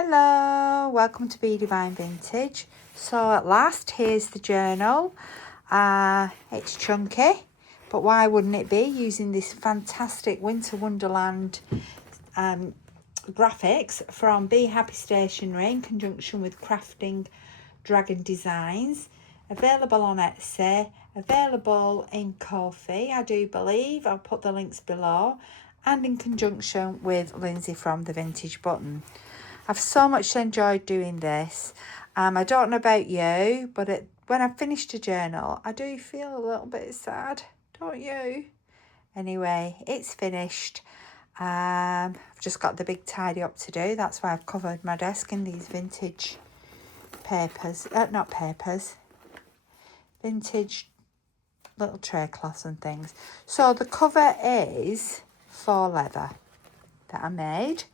Hello, welcome to BeaDivineVintage. So at last, here's the journal. It's chunky, but why wouldn't it be, using this fantastic Winter Wonderland graphics from Happy Stationery in conjunction with Crafting Dragon Designs. Available on Etsy, available in Ko-fi, I do believe. I'll put the links below, and in conjunction with Lindsey from the Vintage Button. I've so much enjoyed doing this. I don't know about you, but when I finished a journal, I do feel a little bit sad, don't you? Anyway, it's finished. I've just got the big tidy up to do. That's why I've covered my desk in these vintage papers. Not papers. Vintage little tray cloths and things. So the cover is faux leather that I made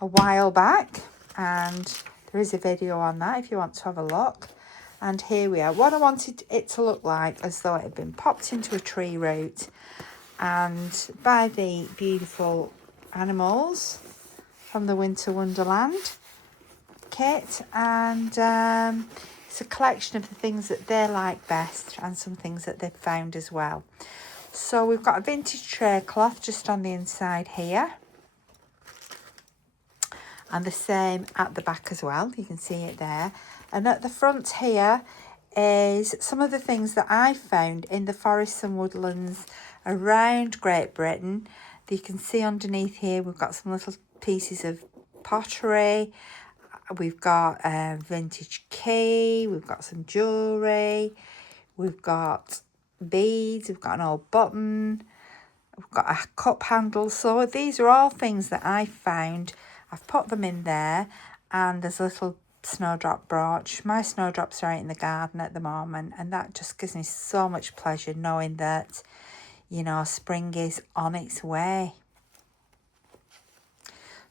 a while back, and there is a video on that if you want to have a look. And here we are. What I wanted it to look like, as though it had been popped into a tree root and by the beautiful animals from the Winter Wonderland kit, and it's a collection of the things that they like best and some things that they've found as well. So we've got a vintage tray cloth just on the inside here, and the same at the back as well. You can see it there. And at the front here is some of the things that I found in the forests and woodlands around Great Britain. You can see underneath here we've got some little pieces of pottery. We've got a vintage key. We've got some jewellery. We've got beads. We've got an old button. We've got a cup handle. So these are all things that I found. I've put them in there, and there's a little snowdrop brooch. My snowdrops are out in the garden at the moment, and that just gives me so much pleasure knowing that, you know, spring is on its way.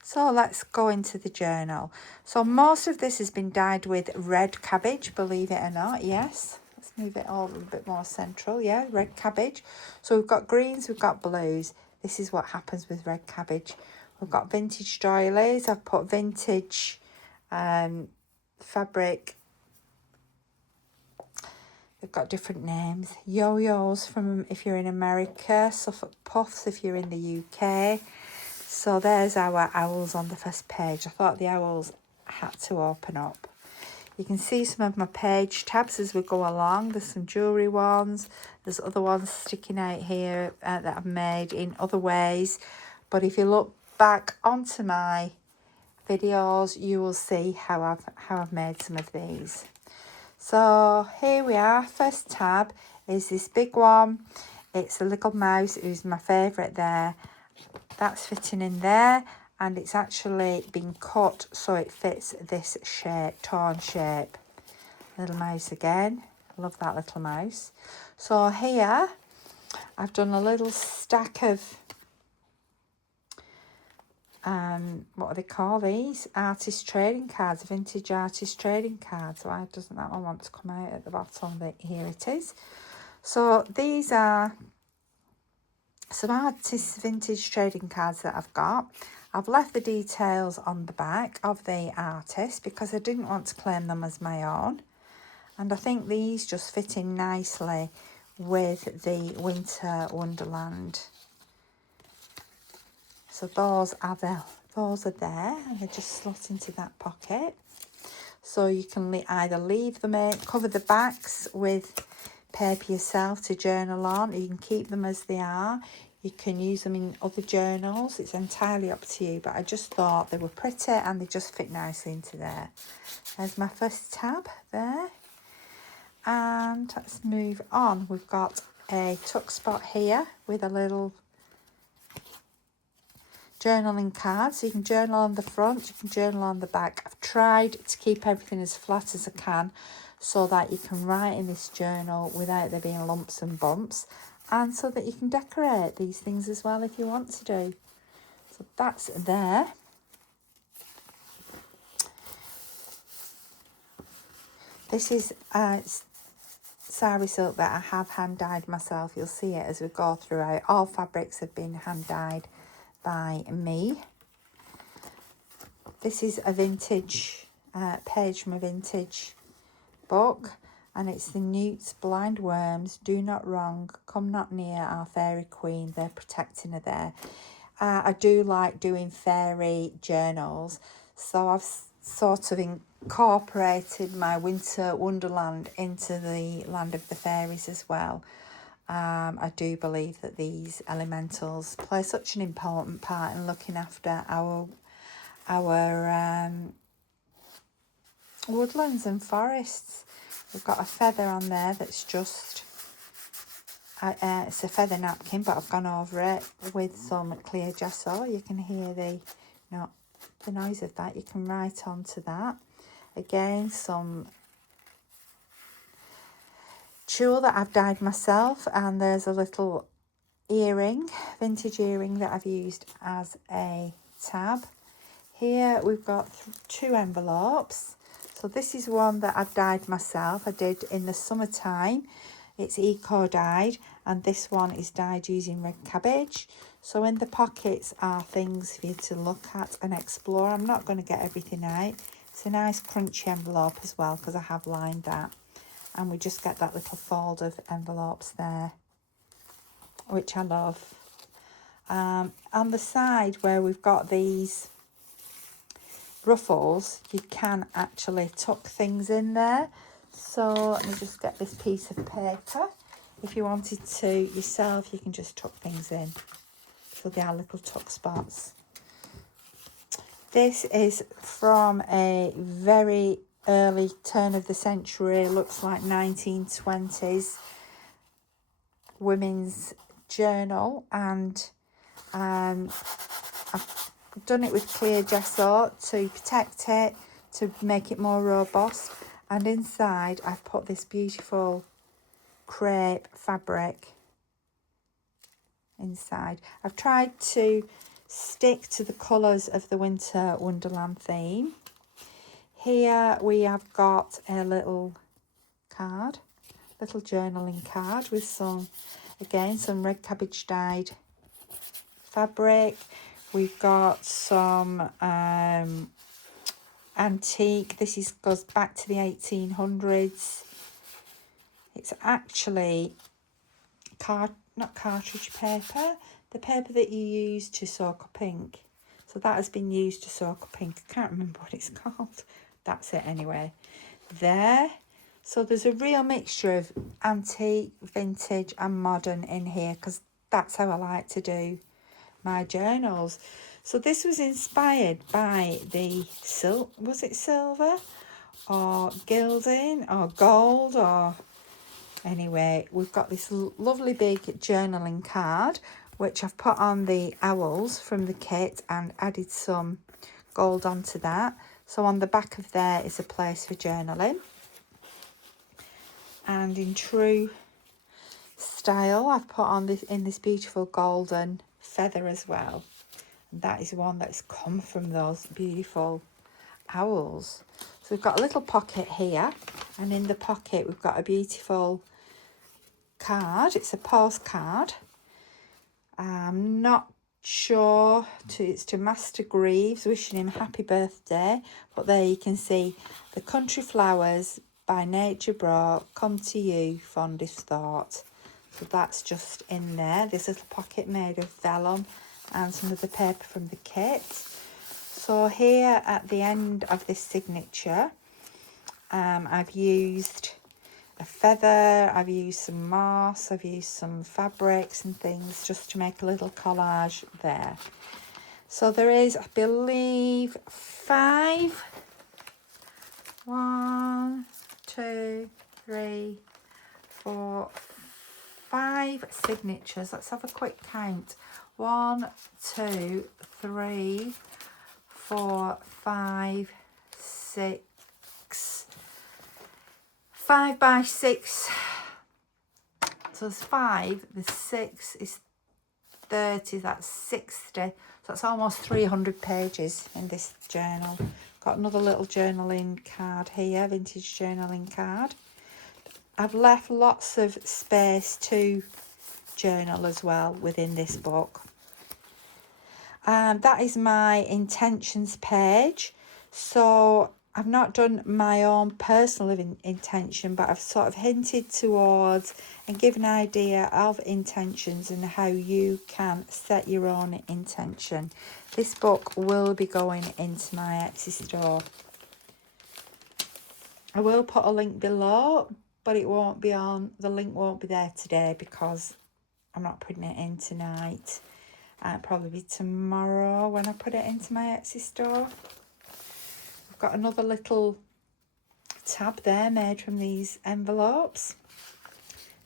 So let's go into the journal. So most of this has been dyed with red cabbage, believe it or not. Yes, let's move it all a little bit more central. Yeah, red cabbage. So we've got greens, we've got blues. This is what happens with red cabbage. We've got vintage doilies. I've put vintage fabric. They've got different names. Yo-yos from if you're in America. Suffolk puffs if you're in the UK. So there's our owls on the first page. I thought the owls had to open up. You can see some of my page tabs as we go along. There's some jewellery ones. There's other ones sticking out here that I've made in other ways. But if you look back onto my videos, you will see how I've made some of these. So here we are. First tab is this big one. It's a little mouse, who's my favourite there. That's fitting in there, and it's actually been cut so it fits this shape, torn shape. Little mouse again. Love that little mouse. So here I've done a little stack of what do they call these? Artist trading cards, vintage artist trading cards. Why doesn't that one want to come out at the bottom? Here it is. So these are some artist vintage trading cards that I've got. I've left the details on the back of the artist because I didn't want to claim them as my own. And I think these just fit in nicely with the Winter Wonderland. So those are there, and they just slot into that pocket. So you can either leave them in, cover the backs with paper yourself to journal on, or you can keep them as they are. You can use them in other journals. It's entirely up to you, but I just thought they were pretty and they just fit nicely into there. There's my first tab there. And let's move on. We've got a tuck spot here with a little journaling card. So you can journal on the front, you can journal on the back. I've tried to keep everything as flat as I can so that you can write in this journal without there being lumps and bumps, and so that you can decorate these things as well if you want to do. So that's there. This is sari silk that I have hand dyed myself. You'll see it as we go throughout. All fabrics have been hand dyed by me. This is a vintage page from a vintage book, and it's the Newts, blind worms, do not wrong, come not near our fairy queen, they're protecting her there. I do like doing fairy journals, so I've sort of incorporated my Winter Wonderland into the land of the fairies as well. I do believe that these elementals play such an important part in looking after our woodlands and forests. We've got a feather on there that's just it's a feather napkin, but I've gone over it with some clear gesso. You can hear the noise of that. You can write onto that. Again, some tulle that I've dyed myself, and there's a little earring, vintage earring, that I've used as a tab. Here we've got 2 envelopes. So this is one that I've dyed myself. I did in the summertime. It's eco-dyed, and this one is dyed using red cabbage. So in the pockets are things for you to look at and explore. I'm not going to get everything out. It's a nice crunchy envelope as well, because I have lined that. And we just get that little fold of envelopes there, which I love. On the side where we've got these ruffles, you can actually tuck things in there. So let me just get this piece of paper. If you wanted to yourself, you can just tuck things in. So they are little tuck spots. This is from a very early turn of the century, looks like 1920s women's journal, and I've done it with clear gesso to protect it, to make it more robust. And inside I've put this beautiful crepe fabric inside. I've tried to stick to the colours of the Winter Wonderland theme. Here we have got a little card, little journaling card with some, again, some red cabbage dyed fabric. We've got some antique. This goes back to the 1800s. It's actually not cartridge paper, the paper that you use to soak up ink. So that has been used to soak up ink. I can't remember what it's called. That's it anyway. There. So there's a real mixture of antique, vintage and modern in here, because that's how I like to do my journals. So this was inspired by the was it silver or gilding or gold, or anyway, we've got this lovely big journaling card which I've put on the owls from the kit and added some gold onto that. So on the back of there is a place for journaling. And in true style, I've put on this beautiful golden feather as well. And that is one that's come from those beautiful owls. So we've got a little pocket here, and in the pocket we've got a beautiful card. It's a postcard. I'm not sure, it's to Master Greaves, wishing him happy birthday. But there you can see the country flowers by nature brought, come to you, fondest thought. So that's just in there. This little pocket made of vellum and some of the paper from the kit. So here at the end of this signature, I've used a feather, I've used some moss, I've used some fabrics and things just to make a little collage there. So there is, I believe, 5. 1, 2, 3, 4, 5 signatures. Let's have a quick count. 1, 2, 3, 4, 5, 6. 5 by 6. So there's 5. The 6 is 30. That's 60. So that's almost 300 pages in this journal. Got another little journaling card here, vintage journaling card. I've left lots of space to journal as well within this book. That is my intentions page. So I've not done my own personal intention, but I've sort of hinted towards and given an idea of intentions and how you can set your own intention. This book will be going into my Etsy store. I will put a link below, but it won't be on, the link won't be there today because I'm not putting it in tonight. It'll probably be tomorrow when I put it into my Etsy store. I've got another little tab there made from these envelopes.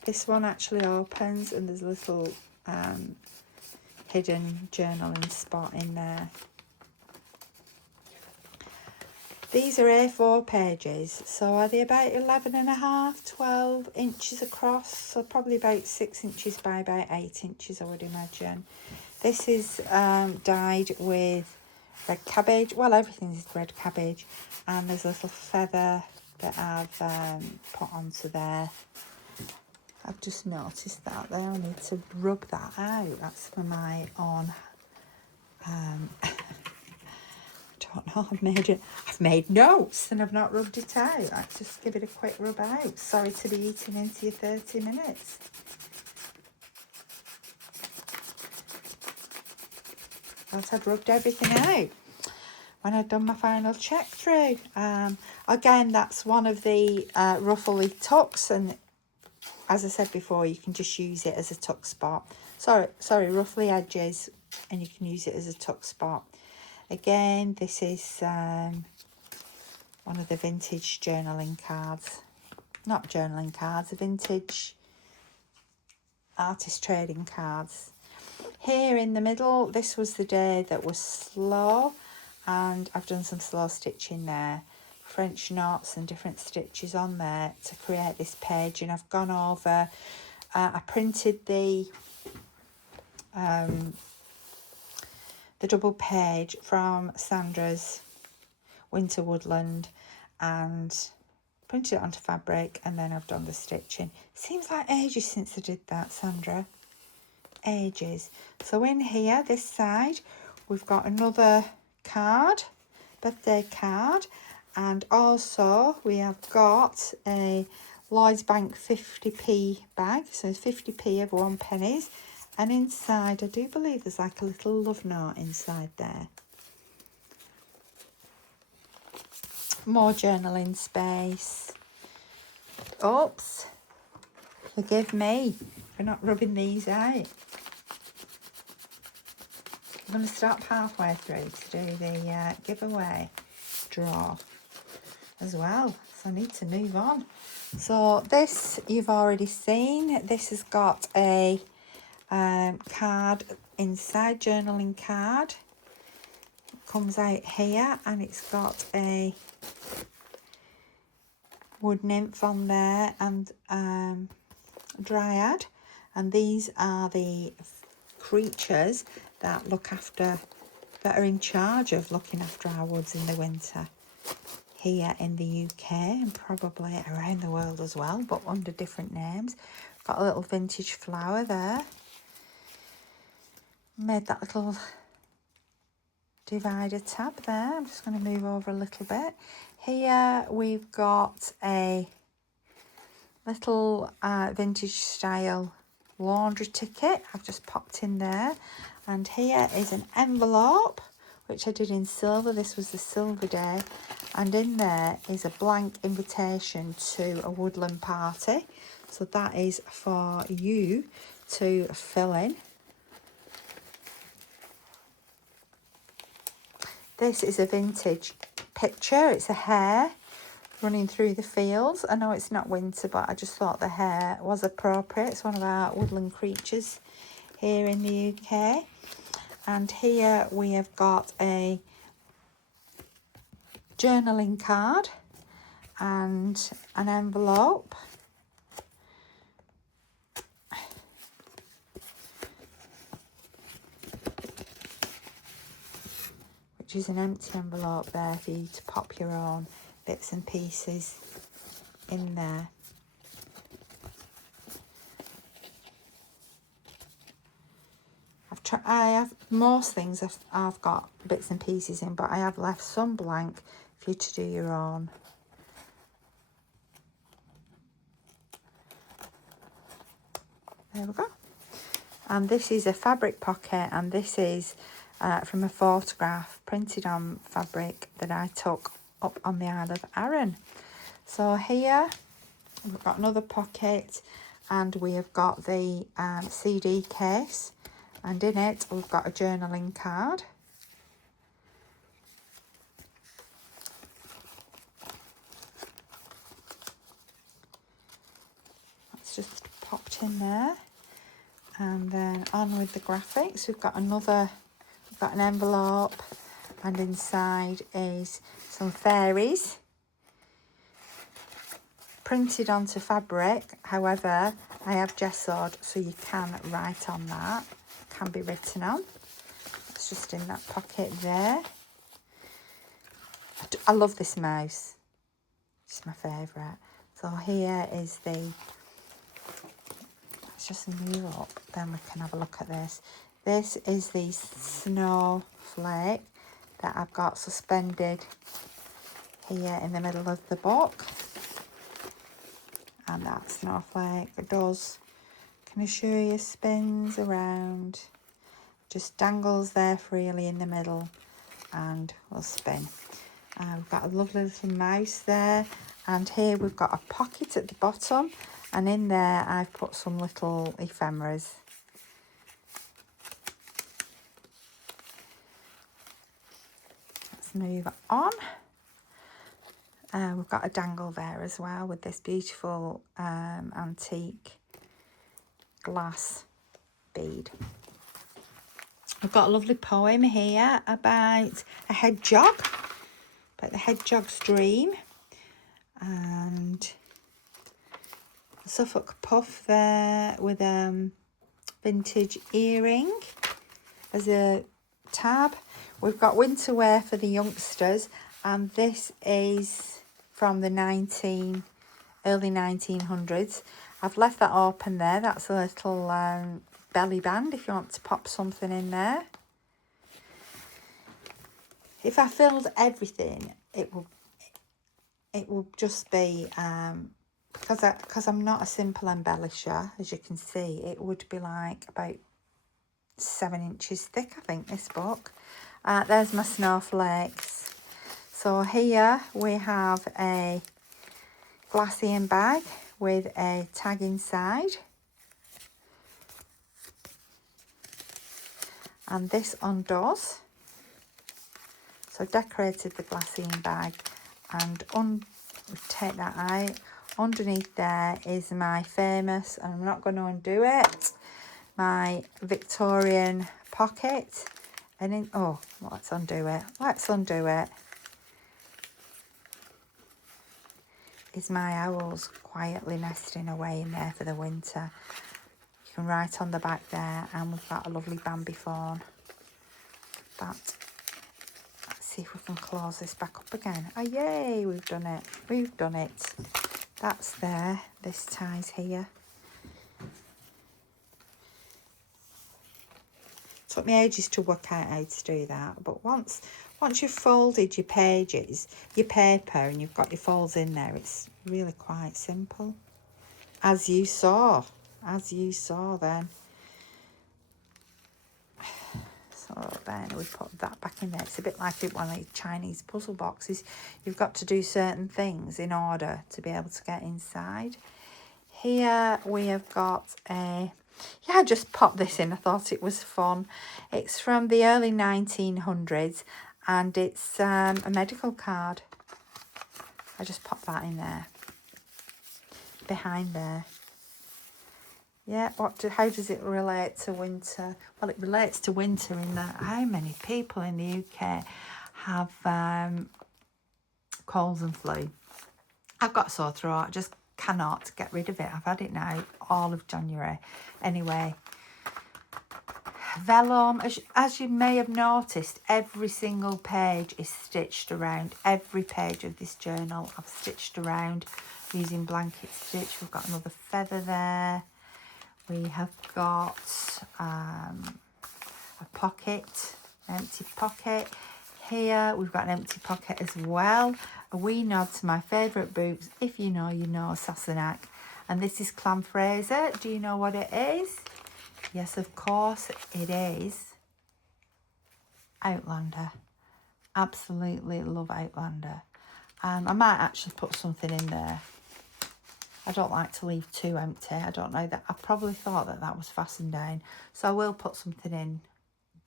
This one actually opens and there's a little hidden journaling spot in there. These are A4 pages, so are they about 11.5, 12 inches across? So probably about 6 inches by about 8 inches, I would imagine. This is dyed with red cabbage. Well, everything is red cabbage. And there's a little feather that I've put onto there. I've just noticed that there. I need to rub that out. That's for my own... I don't know, I've made notes and I've not rubbed it out. Let's just give it a quick rub out. Sorry to be eating into your 30 minutes. But I've rubbed everything out when I've done my final check through. Again, that's one of the ruffly tucks, and as I said before, you can just use it as a tuck spot. Sorry, ruffly edges, and you can use it as a tuck spot. Again, this is one of the vintage journaling cards. Not journaling cards, the vintage artist trading cards. Here in the middle, this was the day that was slow, and I've done some slow stitching there. French knots and different stitches on there to create this page, and I've gone over, I printed the double page from Sandra's Winter Woodland and printed it onto fabric, and then I've done the stitching. Seems like ages since I did that, Sandra. Ages. So in here, this side, we've got another card, birthday card, and also we have got a Lloyds Bank 50p bag, so 50p of 1 pennies. And inside, I do believe there's like a little love note inside there. More journaling space. Oops. Forgive me for not rubbing these out. I'm going to stop halfway through to do the giveaway draw as well. So I need to move on. So this you've already seen. This has got a... card inside, journaling card. It comes out here and it's got a wood nymph on there and dryad, and these are the creatures that are in charge of looking after our woods in the winter here in the UK and probably around the world as well, but under different names. Got a little vintage flower there. Made that little divider tab there. I'm just going to move over a little bit. Here we've got a little vintage style laundry ticket I've just popped in there, and here is an envelope which I did in silver. This was the silver day, and in there is a blank invitation to a woodland party, so that is for you to fill in. This is a vintage picture. It's a hare running through the fields. I know it's not winter, but I just thought the hare was appropriate. It's one of our woodland creatures here in the UK. And here we have got a journaling card and an envelope. Which is an empty envelope there for you to pop your own bits and pieces in there. I've I have most things I've got bits and pieces in, but I have left some blank for you to do your own. There we go. And this is a fabric pocket, and this is from a photograph printed on fabric that I took up on the Isle of Arran. So here we've got another pocket, and we have got the CD case, and in it we've got a journaling card. That's just popped in there. And then on with the graphics, we've got an envelope, and inside is some fairies printed onto fabric. However, I have gessoed, so you can write on that, can be written on. It's just in that pocket there. I love this mouse, it's my favourite. So here is the, let's just move up, then we can have a look at this. This is the snowflake that I've got suspended here in the middle of the book. And that snowflake can assure you, spins around, just dangles there freely in the middle and will spin. We've got a lovely little mouse there, and here we've got a pocket at the bottom, and in there I've put some little ephemeras. Let's move on. We've got a dangle there as well with this beautiful antique glass bead. We've got a lovely poem here about a hedgehog, about the hedgehog's dream, and a Suffolk puff there with vintage earring as a tab. We've got winter wear for the youngsters, and this is from the early 1900s. I've left that open there. That's a little belly band if you want to pop something in there. If I filled everything, it will just be because I'm not a simple embellisher, as you can see, it would be like about 7 inches thick, I think, this book. There's my snowflakes. So here we have a glassine bag with a tag inside. And this undoes. So decorated the glassine bag, and take that out. Underneath there is my famous, and I'm not going to undo it, my Victorian pocket. And in, oh, let's undo it. Let's undo it. Is my owls quietly nesting away in there for the winter. You can write on the back there, and we've got a lovely Bambi fawn. Let's see if we can close this back up again. Oh, yay, we've done it. We've done it. That's there. This ties here. Took me ages to work out how to do that, but once you've folded your pages, your paper, and you've got your folds in there, it's really quite simple, as you saw then. So then we put that back in there. It's a bit like one of these Chinese puzzle boxes. You've got to do certain things in order to be able to get inside. Here we have got a, I just popped this in. I thought it was fun. It's from the early 1900s, and it's a medical card. I just popped that in there, behind there. Yeah, how does it relate to winter? Well, it relates to winter in that how many people in the UK have colds and flu. I've got a sore throat. I just cannot get rid of it. I've had it now all of January. Anyway, vellum, as you may have noticed, every single page is stitched around. Every page of this journal I've stitched around using blanket stitch. We've got another feather there. We have got a pocket, empty pocket. Here we've got an empty pocket as well. A wee nod to my favourite books. If you know, you know, Sassenach. And this is Clan Fraser. Do you know what it is? Yes, of course it is. Outlander. Absolutely love Outlander. I might actually put something in there. I don't like to leave too empty. I don't know that. I probably thought that that was fastened down. So I will put something in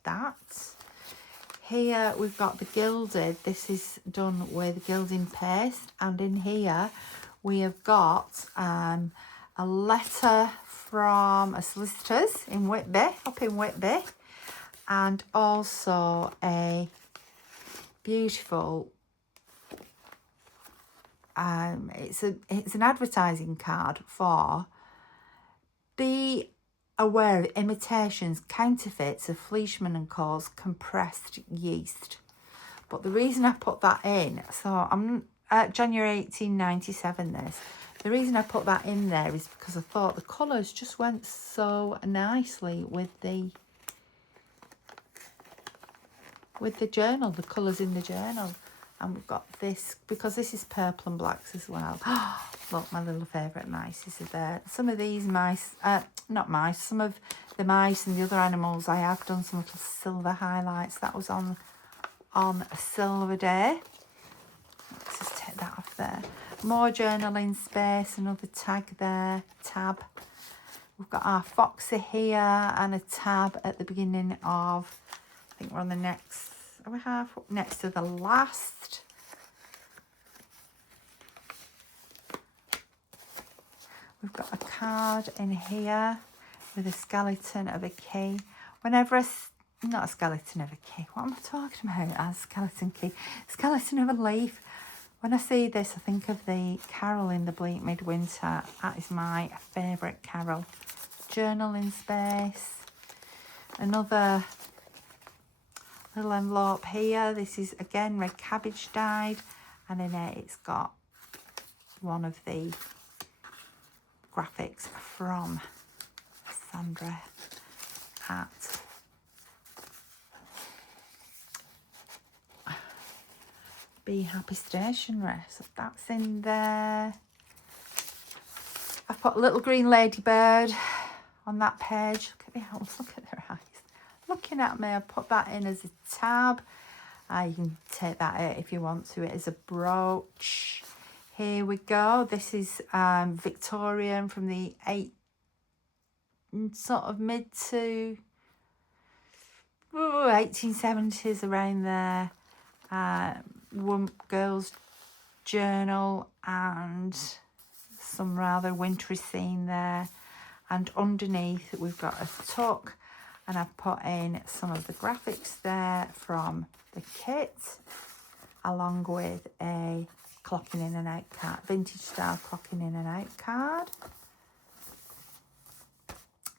that. Here we've got the gilded. This is done with gilding paste. And in here we have got a letter from a solicitor's in Whitby, up in Whitby. And also a beautiful, it's an advertising card for Be Aware of Imitations, Counterfeits of Fleischmann and Co.'s compressed yeast. But the reason I put that in, so I'm at January 1897 this. The reason I put that in there is because I thought the colours just went so nicely with the journal, the colours in the journal. And we've got this, because this is purple and blacks as well. Look, my little favourite mice are there. Some of these mice, not mice, some of the mice and the other animals, I have done some little silver highlights. That was on a silver day. Let's just take that off there. More journaling space, another tag there, tab. We've got our Foxy here and a tab at the beginning of, I think we're on the next, we have next to the last. We've got a card in here with a skeleton of a key. Whenever not a skeleton of a key, what am I talking about? A skeleton key, skeleton of a leaf. When I see this, I think of the carol in the Bleak Midwinter. That is my favourite carol. Journaling space. Another little envelope here. This is again red cabbage dyed, and in it it's got one of the graphics from Sandra at Be Happy Stationery. So that's in there. I've put a little green ladybird on that page. Look at the owls, look at their eyes. Looking at me, I put that in as a tab. You can take that out if you want to, it as a brooch. Here we go. This is Victorian from the sort of mid to 1870s, around there. Girls' journal and some rather wintry scene there. And underneath we've got a tuck. And I've put in some of the graphics there from the kit, along with a clocking in and out card, vintage style clocking in and out card.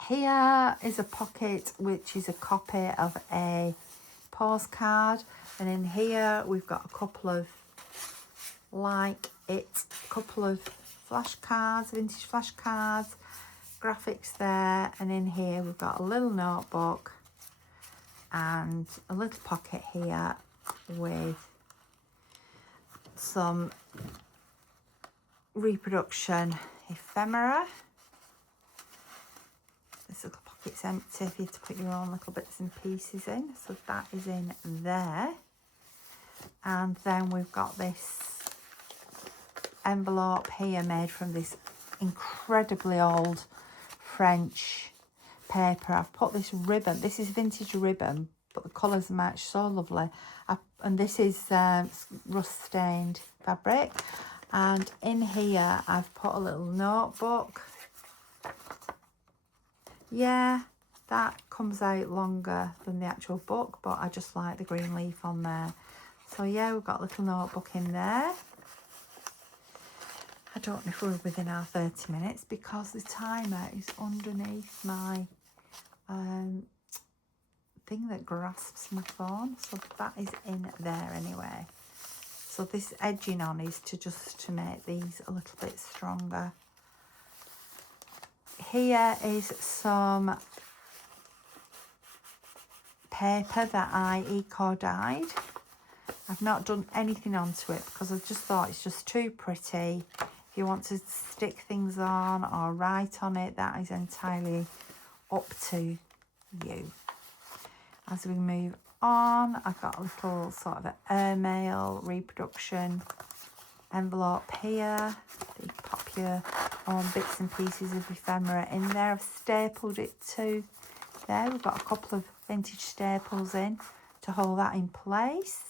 Here is a pocket, which is a copy of a postcard. And in here we've got a couple of flashcards, vintage flashcards. Graphics there, and in here we've got a little notebook and a little pocket here with some reproduction ephemera. This little pocket's empty for you to put your own little bits and pieces in, so that is in there. And then we've got this envelope here made from this incredibly old French paper. I've put this ribbon, this is vintage ribbon, but the colours match so lovely. And this is rust stained fabric. And in here I've put a little notebook. Yeah, that comes out longer than the actual book, but I just like the green leaf on there. So yeah, we've got a little notebook in there. I don't know if we're within our 30 minutes because the timer is underneath my thing that grasps my phone. So that is in there anyway. So this edging on is to make these a little bit stronger. Here is some paper that I eco-dyed. I've not done anything onto it because I just thought it's just too pretty. If you want to stick things on or write on it, that is entirely up to you. As we move on, I've got a little sort of an airmail reproduction envelope here. You pop your own bits and pieces of ephemera in there. I've stapled it to there. We've got a couple of vintage staples in to hold that in place.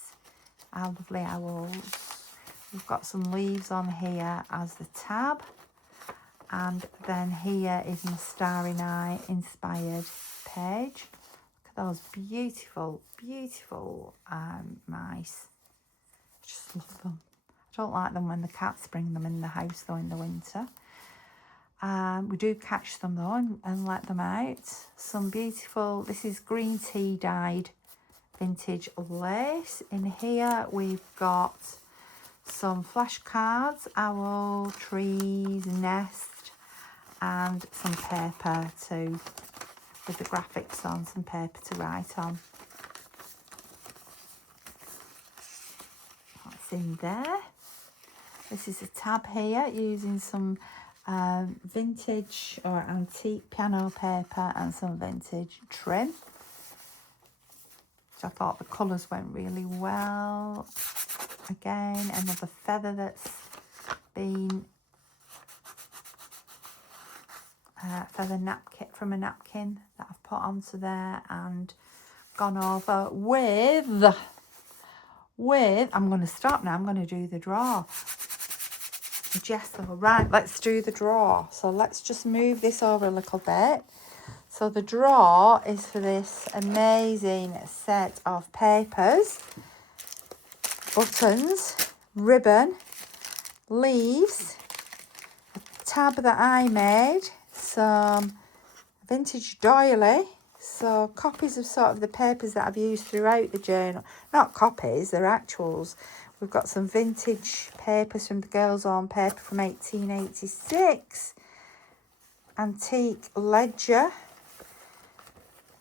Our lovely owls. We've got some leaves on here as the tab. And then here is my Starry Night inspired page. Look at those beautiful, beautiful mice. Just love them. I don't like them when the cats bring them in the house though in the winter. We do catch them though and let them out. Some beautiful, this is green tea dyed vintage lace. In here we've got some flashcards, owl, trees, nest, and some paper too, with the graphics on, some paper to write on. That's in there. This is a tab here using some vintage or antique piano paper and some vintage trim. I thought the colours went really well. Again, another feather that's been feather napkin from a napkin that I've put onto there and gone over with I'm going to stop now. I'm going to do the draw. Yes, all right, let's do the draw. So let's just move this over a little bit. So the draw is for this amazing set of papers, buttons, ribbon, leaves, a tab that I made, some vintage doily, so copies of sort of the papers that I've used throughout the journal. Not copies, they're actuals. We've got some vintage papers from the Girls Own Paper from 1886, antique ledger,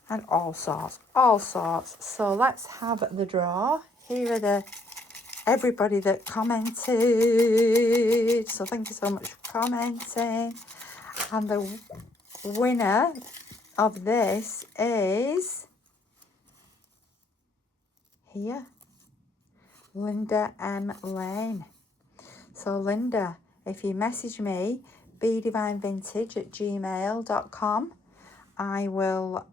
and all sorts. So let's have the draw. Here are everybody that commented. So thank you so much for commenting. And the winner of this is here, Linda M. Lane. So Linda, if you message me, BeaDivineVintage@gmail.com, I will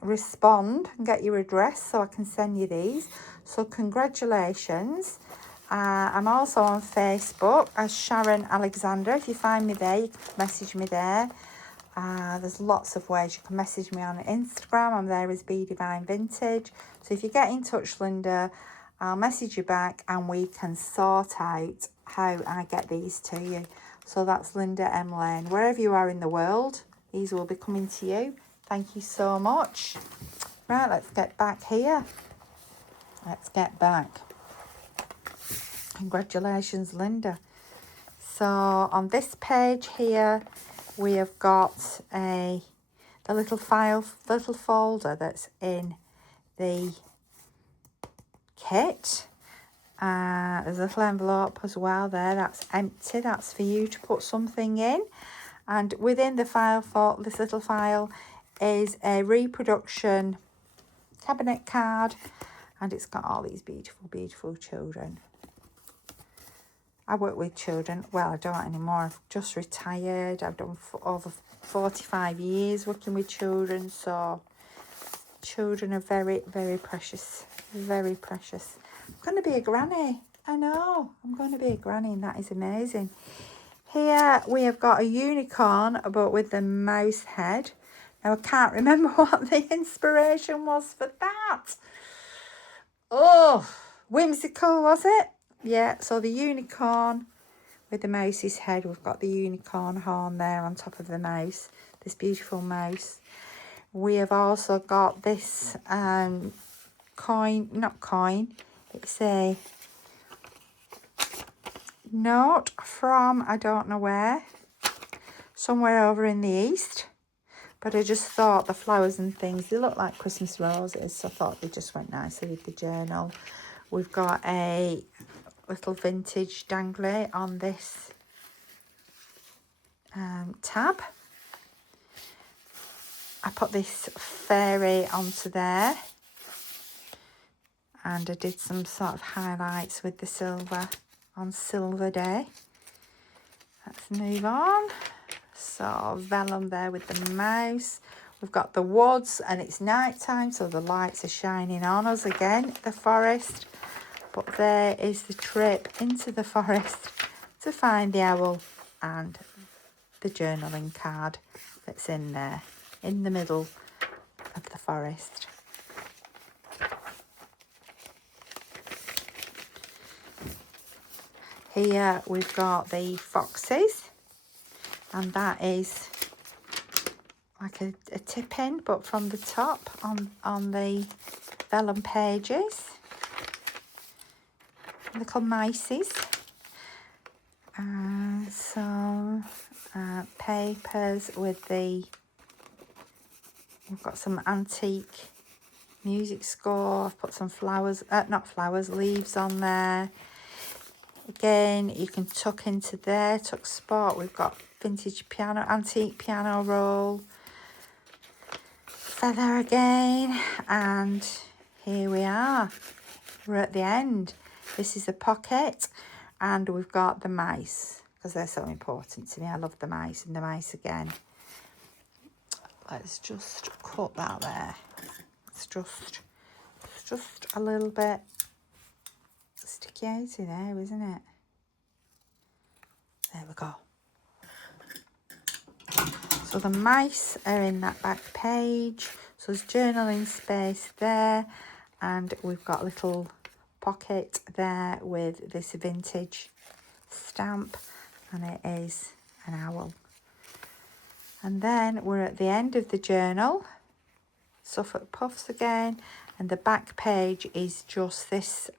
respond and get your address so I can send you these. So congratulations. I'm also on Facebook as Sharon Alexander. If you find me there, you can message me there. There's lots of ways you can message me on Instagram. I'm there as BeaDivineVintage. So if you get in touch, Linda, I'll message you back and we can sort out how I get these to you. So that's Linda M. Lane. Wherever you are in the world, these will be coming to you. Thank you so much. Right, let's get back here. Let's get back. Congratulations, Linda. So on this page here, we have got the little folder that's in the kit. There's a little envelope as well there that's empty. That's for you to put something in. And within the this little file is a reproduction cabinet card, and it's got all these beautiful, beautiful children. I work with children. Well, I don't anymore. I've just retired. I've done over 45 years working with children. So children are very, very precious. Very precious. I'm going to be a granny. I know. I'm going to be a granny, and that is amazing. Here we have got a unicorn, but with the mouse head. Now, I can't remember what the inspiration was for that. Oh, whimsical, was it? Yeah, so the unicorn with the mouse's head. We've got the unicorn horn there on top of the mouse. This beautiful mouse. We have also got this it's a note from, I don't know where, somewhere over in the east. But I just thought the flowers and things, they look like Christmas roses, so I thought they just went nicely with the journal. We've got a little vintage dangly on this tab. I put this fairy onto there, and I did some sort of highlights with the silver on Silver Day. Let's move on. So vellum there with the mouse. We've got the woods, and it's night time, so the lights are shining on us again, the forest. But there is the trip into the forest to find the owl and the journaling card that's in there, in the middle of the forest. Here we've got the foxes, and that is like a tip-in, but from the top on the vellum pages. Little mices, and some papers with we've got some antique music score. I've put some leaves on there. Again, you can tuck into there, tuck spot. We've got vintage piano, antique piano roll, feather again, and here we are. We're at the end. This is a pocket, and we've got the mice, because they're so important to me. I love the mice, and the mice again. Let's just cut that there. It's just a little bit sticky outy there, isn't it? There we go. So the mice are in that back page. So there's journaling space there, and we've got a little pocket there with this vintage stamp, and it is an owl. And then we're at the end of the journal. Suffolk puffs again, and the back page is just this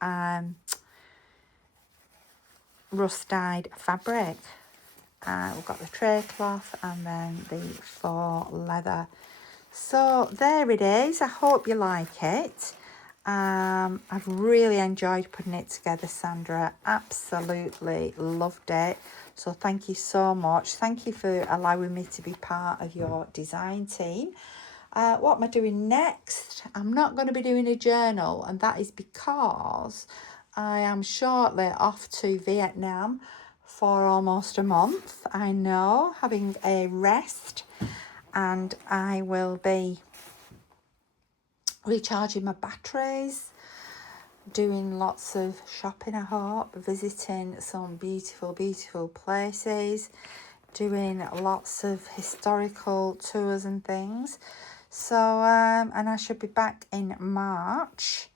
rust dyed fabric. We've got the tray cloth and then the faux leather. So there it is. I hope you like it. I've really enjoyed putting it together, Sandra. Absolutely loved it. So thank you so much. Thank you for allowing me to be part of your design team. What am I doing next? I'm not going to be doing a journal, and that is because I am shortly off to Vietnam for almost a month. I know, having a rest, and I will be recharging my batteries, doing lots of shopping, I hope, visiting some beautiful places, doing lots of historical tours and things. So and I should be back in March.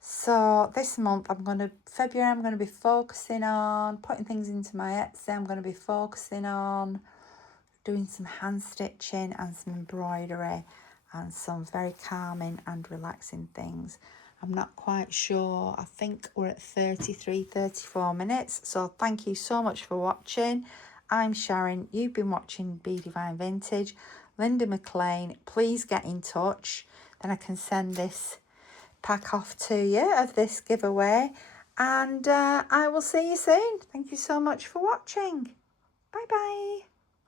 So this month February I'm going to be focusing on putting things into my Etsy. I'm going to be focusing on doing some hand stitching and some embroidery and some very calming and relaxing things. I'm not quite sure. I think we're at 34 minutes. So thank you so much for watching. I'm Sharon. You've been watching BeaDivineVintage. Linda McLean, please get in touch. Then I can send this pack off to you of this giveaway. And I will see you soon. Thank you so much for watching. Bye-bye.